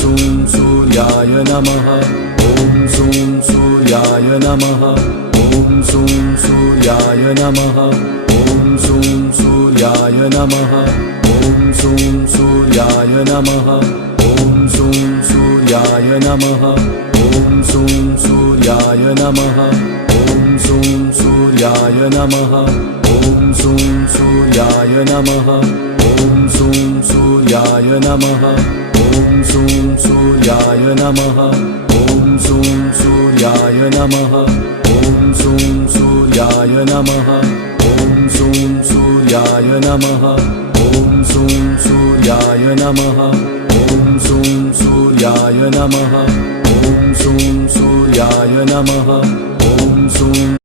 सूं सूर्याय नमः। ॐ सूं सूर्याय नमः। ॐ सूं सूर्याय नमः। ॐ सूं सूर्याय नमः। ॐ सूं सूर्याय नमः। ॐ सूं सूर्याय नमः। ॐ सूं सूर्याय नमः। ॐ सूं सूर्याय नमः। ॐ सूं सूर्याय नमः। ॐ सूं सूर्याय नमः। ॐ सूं सूर्याय नमः। ॐ सूं सूर्याय नमः। ॐ सूं सूर्याय नमः। ॐ सूं सूर्याय नमः। ॐ सूं सूर्याय नमः। ॐ सूं सूर्याय नमः। ॐ सूं सूर्याय नमः। ॐ सूं